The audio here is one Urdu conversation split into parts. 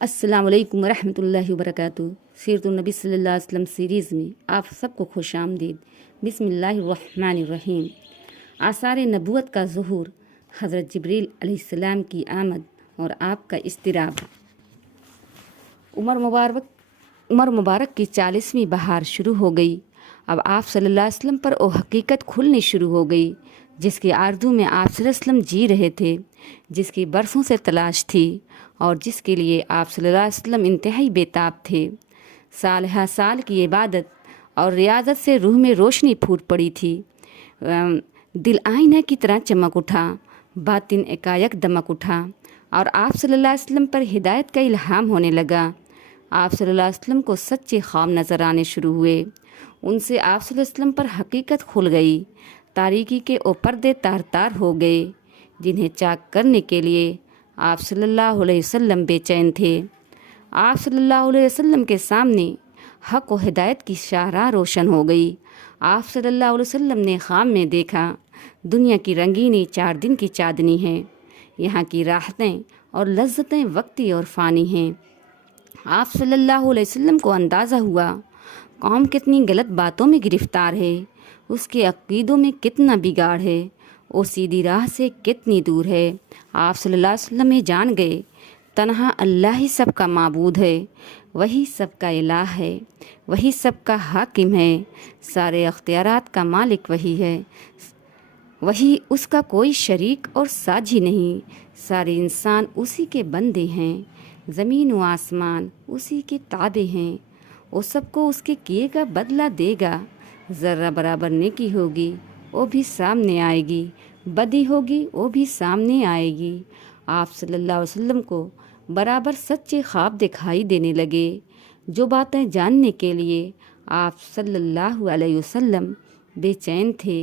السلام علیکم ورحمۃ اللہ وبرکاتہ۔ سیرت النبی صلی اللہ علیہ وسلم سیریز میں آپ سب کو خوش آمدید۔ بسم اللہ الرحمن الرحیم۔ آثار نبوت کا ظہور، حضرت جبریل علیہ السلام کی آمد اور آپ کا اضطراب۔ عمر مبارک کی 40ویں بہار شروع ہو گئی۔ اب آپ صلی اللہ علیہ وسلم پر وہ حقیقت کھلنی شروع ہو گئی جس کی آرزو میں آپ صلی اللہ علیہ وسلم جی رہے تھے، جس کی برسوں سے تلاش تھی اور جس کے لیے آپ صلی اللہ علیہ وسلم انتہائی بیتاب تھے۔ سال ہا سال کی عبادت اور ریاضت سے روح میں روشنی پھوٹ پڑی تھی۔ دل آئینہ کی طرح چمک اٹھا، باطن ایکایک دمک اٹھا اور آپ صلی اللہ علیہ وسلم پر ہدایت کا الہام ہونے لگا۔ آپ صلی اللہ علیہ وسلم کو سچے خواب نظر آنے شروع ہوئے۔ ان سے آپ صلی اللہ علیہ وسلم پر حقیقت کھل گئی۔ تاریکی کے وہ پردے تار تار ہو گئے جنہیں چاک کرنے کے لیے آپ صلی اللہ علیہ وسلم بے چین تھے۔ آپ صلی اللہ علیہ وسلم کے سامنے حق و ہدایت کی شاہراہ روشن ہو گئی۔ آپ صلی اللہ علیہ وسلم نے خواب میں دیکھا، دنیا کی رنگینی 4 دن کی چاندنی ہے، یہاں کی راحتیں اور لذتیں وقتی اور فانی ہیں۔ آپ صلی اللہ علیہ وسلم کو اندازہ ہوا قوم کتنی غلط باتوں میں گرفتار ہے، اس کے عقیدوں میں کتنا بگاڑ ہے، وہ سیدھی راہ سے کتنی دور ہے۔ آپ صلی اللہ علیہ وسلم یہ جان گئے تنہا اللہ ہی سب کا معبود ہے، وہی سب کا الہ ہے، وہی سب کا حاکم ہے، سارے اختیارات کا مالک وہی ہے، وہی اس کا کوئی شریک اور ساجھی نہیں۔ سارے انسان اسی کے بندے ہیں، زمین و آسمان اسی کے تابع ہیں، وہ سب کو اس کے کیے گا بدلہ دے گا۔ ذرہ برابر نیکی ہوگی وہ بھی سامنے آئے گی، بدی ہوگی وہ بھی سامنے آئے گی۔ آپ صلی اللہ علیہ وسلم کو برابر سچے خواب دکھائی دینے لگے۔ جو باتیں جاننے کے لیے آپ صلی اللہ علیہ وسلم بے چین تھے،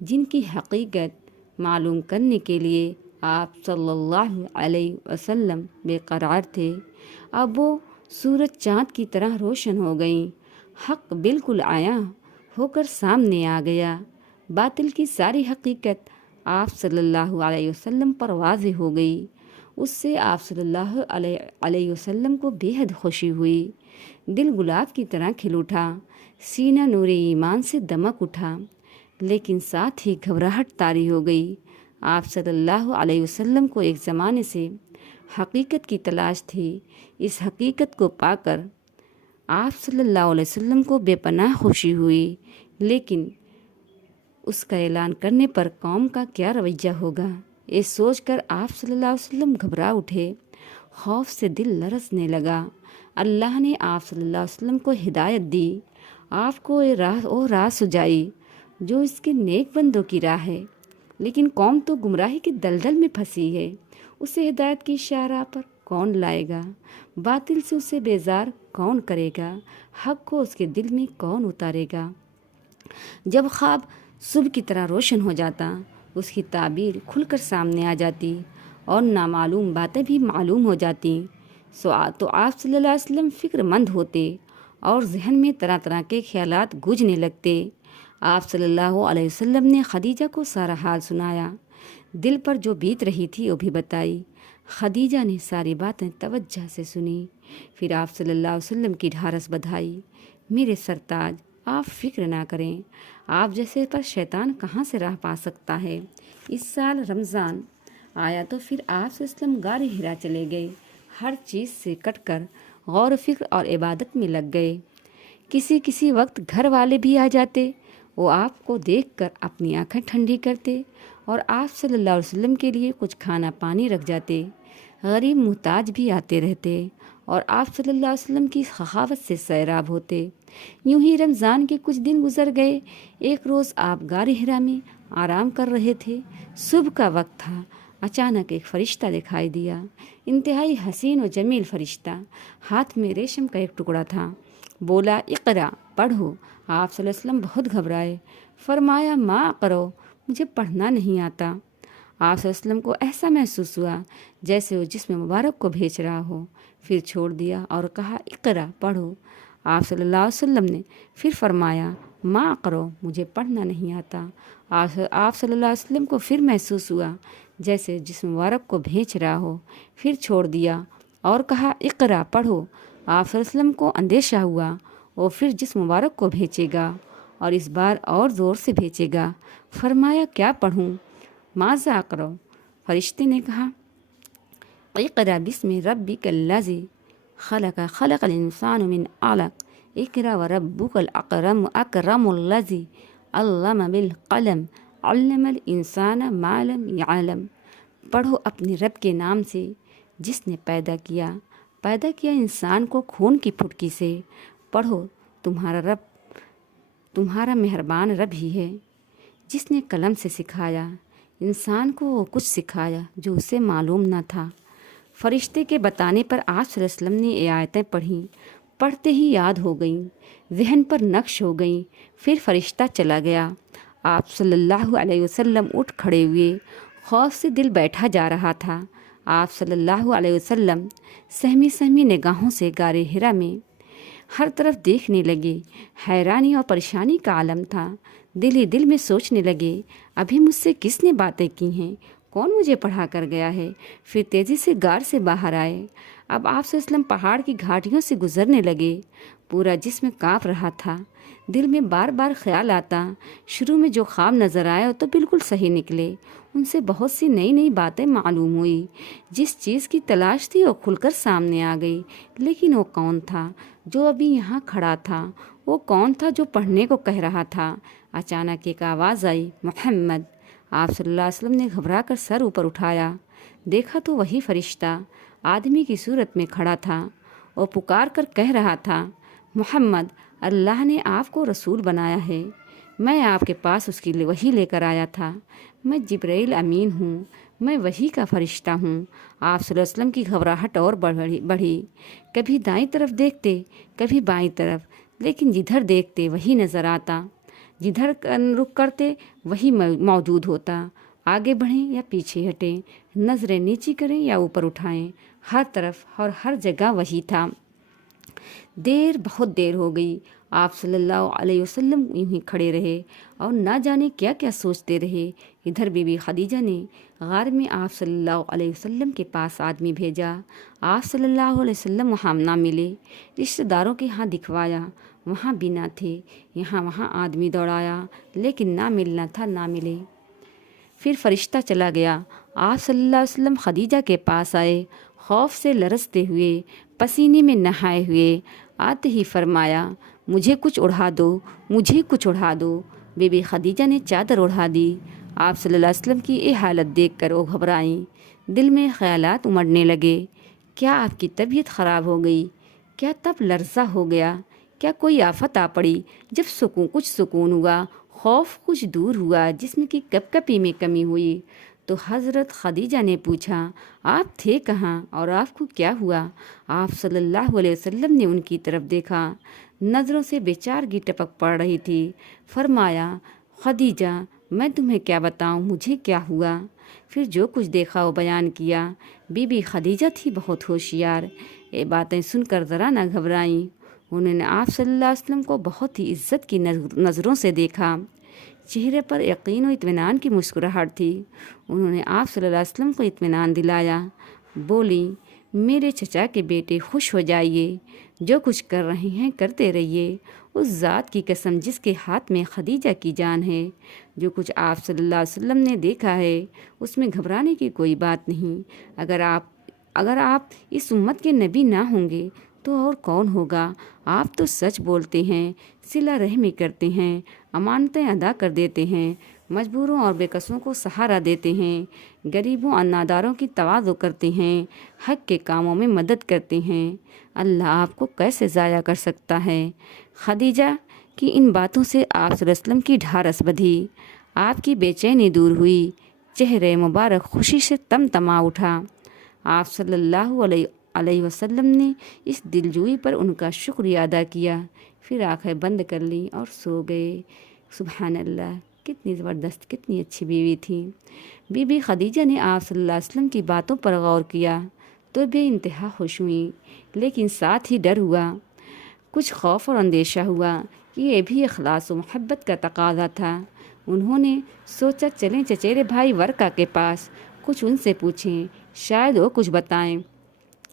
جن کی حقیقت معلوم کرنے کے لیے آپ صلی اللہ علیہ وسلم بے قرار تھے، اب وہ سورج چاند کی طرح روشن ہو گئیں۔ حق بالکل عیاں ہو کر سامنے آ گیا۔ باطل کی ساری حقیقت آپ صلی اللہ علیہ وسلم پر واضح ہو گئی۔ اس سے آپ صلی اللہ علیہ وسلم کو بے حد خوشی ہوئی۔ دل گلاب کی طرح کھل اٹھا، سینہ نور ایمان سے دمک اٹھا، لیکن ساتھ ہی گھبراہٹ طاری ہو گئی۔ آپ صلی اللہ علیہ وسلم کو ایک زمانے سے حقیقت کی تلاش تھی۔ اس حقیقت کو پا کر آپ صلی اللہ علیہ وسلم کو بے پناہ خوشی ہوئی، لیکن اس کا اعلان کرنے پر قوم کا کیا رویہ ہوگا، یہ سوچ کر آپ صلی اللہ علیہ وسلم گھبرا اٹھے۔ خوف سے دل لرزنے لگا۔ اللہ نے آپ صلی اللہ علیہ وسلم کو ہدایت دی، آپ کو وہ راہ سجائی جو اس کے نیک بندوں کی راہ ہے، لیکن قوم تو گمراہی کے دلدل میں پھنسی ہے۔ اسے ہدایت کی شاہراہ پر کون لائے گا؟ باطل سے اسے بیزار کون کرے گا؟ حق کو اس کے دل میں کون اتارے گا؟ جب خواب صبح کی طرح روشن ہو جاتا، اس کی تعبیر کھل کر سامنے آ جاتی اور نامعلوم باتیں بھی معلوم ہو جاتی تو آپ صلی اللہ علیہ وسلم فکر مند ہوتے اور ذہن میں طرح طرح کے خیالات گونجنے لگتے۔ آپ صلی اللہ علیہ وسلم نے خدیجہ کو سارا حال سنایا، دل پر جو بیت رہی تھی وہ بھی بتائی۔ خدیجہ نے ساری باتیں توجہ سے سنی، پھر آپ صلی اللہ علیہ وسلم کی ڈھارس بدھائی۔ میرے سرتاج، آپ فکر نہ کریں، آپ جیسے پر شیطان کہاں سے راہ پا سکتا ہے۔ اس سال رمضان آیا تو پھر آپ صلی اللہ علیہ وسلم غار حرا چلے گئے، ہر چیز سے کٹ کر غور و فکر اور عبادت میں لگ گئے۔ کسی وقت گھر والے بھی آ جاتے، وہ آپ کو دیکھ کر اپنی آنکھیں ٹھنڈی کرتے اور آپ صلی اللہ علیہ وسلم کے لیے کچھ کھانا پانی رکھ جاتے۔ غریب محتاج بھی آتے رہتے اور آپ صلی اللہ علیہ وسلم کی سخاوت سے سیراب ہوتے۔ یوں ہی رمضان کے کچھ دن گزر گئے۔ ایک روز آپ غار حرا میں آرام کر رہے تھے، صبح کا وقت تھا۔ اچانک ایک فرشتہ دکھائی دیا، انتہائی حسین و جمیل فرشتہ، ہاتھ میں ریشم کا ایک ٹکڑا تھا۔ بولا، اقرا، پڑھو۔ آپ صلی اللہ علیہ وسلم بہت گھبرائے، فرمایا، ما اقرأ، مجھے پڑھنا نہیں آتا۔ آپ صلی اللہ علیہ وسلم کو ایسا محسوس ہوا جیسے وہ جسم مبارک کو بھیج رہا ہو، پھر چھوڑ دیا اور کہا، اقرا، پڑھو۔ آپ صلی اللہ علیہ وسلم نے پھر فرمایا، ما اقرأ، مجھے پڑھنا نہیں آتا۔ آپ صلی اللہ علیہ وسلم کو پھر محسوس ہوا جیسے جسم مبارک کو بھیج رہا ہو، پھر چھوڑ دیا اور کہا اقرا پڑھو۔ آپ صلی اللہ علیہ وسلم کو اندیشہ ہوا اور پھر جس مبارک کو بھیجے گا اور اس بار اور زور سے بھیجے گا۔ فرمایا کیا پڑھوں؟ ماذا اقرأ؟ فرشتے نے کہا اقرا بسم ربک الذی خلق خلق الانسان من علق اقرا وربک الاکرم اکرم الذی علم بالقلم علم الانسان ما لم یعلم۔ پڑھو اپنے رب کے نام سے جس نے پیدا کیا انسان کو خون کی پھٹکی سے۔ پڑھو تمہارا رب تمہارا مہربان رب ہی ہے جس نے قلم سے سکھایا انسان کو وہ کچھ سکھایا جو اسے معلوم نہ تھا۔ فرشتے کے بتانے پر آپ صلی اللہ علیہ وسلم نے یہ آیتیں پڑھیں، پڑھتے ہی یاد ہو گئیں، ذہن پر نقش ہو گئیں۔ پھر فرشتہ چلا گیا۔ آپ صلی اللہ علیہ وسلم اٹھ کھڑے ہوئے، خوف سے دل بیٹھا جا رہا تھا۔ آپ صلی اللہ علیہ وسلم سہمی سہمی نگاہوں سے غار حرا میں ہر طرف دیکھنے لگے۔ حیرانی اور پریشانی کا عالم تھا۔ دل ہی دل میں سوچنے لگے ابھی مجھ سے کس نے باتیں کی ہیں، کون مجھے پڑھا کر گیا ہے۔ پھر تیزی سے غار سے باہر آئے۔ اب آپ صلی اللہ علیہ وسلم پہاڑ کی گھاٹیوں سے گزرنے لگے۔ پورا جسم کانپ رہا تھا۔ دل میں بار بار خیال آتا شروع میں جو خواب نظر آئے تو بالکل صحیح نکلے۔ ان سے بہت سی نئی نئی باتیں معلوم ہوئی۔ جس چیز کی تلاش تھی وہ کھل کر سامنے آ گئی، لیکن وہ کون تھا جو ابھی یہاں کھڑا تھا؟ وہ کون تھا جو پڑھنے کو کہہ رہا تھا؟ اچانک ایک آواز آئی، محمد۔ آپ صلی اللہ علیہ وسلم نے گھبرا کر سر اوپر اٹھایا، دیکھا تو وہی فرشتہ آدمی کی صورت میں کھڑا تھا۔ وہ پکار کر کہہ رہا تھا، محمد، اللہ نے آپ کو رسول بنایا ہے، میں آپ کے پاس اس کی وحی لے کر آیا تھا۔ میں جبرائیل امین ہوں، میں وحی کا فرشتہ ہوں۔ آپ صلی اللہ علیہ وسلم کی گھبراہٹ اور بڑھی، کبھی دائیں طرف دیکھتے کبھی بائیں طرف، لیکن جدھر دیکھتے وہی نظر آتا، جدھر رخ کرتے وہی موجود ہوتا۔ آگے بڑھیں یا پیچھے ہٹیں، نظریں نیچی کریں یا اوپر اٹھائیں، ہر طرف اور ہر جگہ وہی تھا۔ بہت دیر ہو گئی۔ آپ صلی اللہ علیہ وسلم یوں ہی کھڑے رہے اور نہ جانے کیا کیا سوچتے رہے۔ ادھر بی بی خدیجہ نے غار میں آپ صلی اللہ علیہ وسلم کے پاس آدمی بھیجا۔ آپ صلی اللہ علیہ وسلم وہاں نہ ملے، رشتہ داروں کے ہاں دکھوایا، وہاں بھی نہ تھے۔ یہاں وہاں آدمی دوڑایا، لیکن نہ ملنا تھا، نہ ملے۔ پھر فرشتہ چلا گیا۔ آپ صلی اللہ علیہ وسلم خدیجہ کے پاس آئے، خوف سے لرزتے ہوئے، پسینے میں نہائے ہوئے۔ آتے ہی فرمایا، مجھے کچھ اڑا دو، مجھے کچھ اڑا دو۔ بی بی خدیجہ نے چادر اڑا دی۔ آپ صلی اللہ علیہ وسلم کی یہ حالت دیکھ کر وہ گھبرائیں۔ دل میں خیالات امڑنے لگے، کیا آپ کی طبیعت خراب ہو گئی؟ کیا تب لرزہ ہو گیا؟ کیا کوئی آفت آ پڑی؟ جب کچھ سکون ہوا، خوف کچھ دور ہوا، جسم کی کپ کپی میں کمی ہوئی، تو حضرت خدیجہ نے پوچھا، آپ تھے کہاں اور آپ کو کیا ہوا؟ آپ صلی اللہ علیہ وسلم نے ان کی طرف دیکھا، نظروں سے بے چارگی ٹپک پڑ رہی تھی۔ فرمایا، خدیجہ، میں تمہیں کیا بتاؤں مجھے کیا ہوا؟ پھر جو کچھ دیکھا وہ بیان کیا۔ بی بی خدیجہ تھی بہت ہوشیار، یہ باتیں سن کر ذرا نہ گھبرائیں۔ انہوں نے آپ صلی اللہ علیہ وسلم کو بہت ہی عزت کی نظروں سے دیکھا، چہرے پر یقین و اطمینان کی مسکراہٹ تھی۔ انہوں نے آپ صلی اللہ علیہ وسلم کو اطمینان دلایا، بولی، میرے چچا کے بیٹے خوش ہو جائیے، جو کچھ کر رہے ہیں کرتے رہیے۔ اس ذات کی قسم جس کے ہاتھ میں خدیجہ کی جان ہے، جو کچھ آپ صلی اللہ علیہ وسلم نے دیکھا ہے اس میں گھبرانے کی کوئی بات نہیں۔ اگر آپ اس امت کے نبی نہ ہوں گے تو اور کون ہوگا؟ آپ تو سچ بولتے ہیں، صلہ رحمی کرتے ہیں، امانتیں ادا کر دیتے ہیں، مجبوروں اور بے کسوں کو سہارا دیتے ہیں، غریبوں اور ناداروں کی تواضع کرتے ہیں، حق کے کاموں میں مدد کرتے ہیں۔ اللہ آپ کو کیسے ضائع کر سکتا ہے؟ خدیجہ کی ان باتوں سے آپ صلی اللہ علیہ وسلم کی ڈھارس بدھی، آپ کی بے چینی دور ہوئی، چہرے مبارک خوشی سے تمتما اٹھا۔ آپ صلی اللہ علیہ وسلم نے اس دلجوئی پر ان کا شکریہ ادا کیا، پھر آنکھیں بند کر لیں اور سو گئے۔ سبحان اللہ، کتنی زبردست، کتنی اچھی بیوی تھی۔ بی بی خدیجہ نے آپ صلی اللہ علیہ وسلم کی باتوں پر غور کیا تو بے انتہا خوش ہوئیں، لیکن ساتھ ہی ڈر ہوا، کچھ خوف اور اندیشہ ہوا کہ یہ بھی اخلاص و محبت کا تقاضا تھا۔ انہوں نے سوچا چلیں چچیرے بھائی ورقہ کے پاس، کچھ ان سے پوچھیں، شاید وہ کچھ بتائیں۔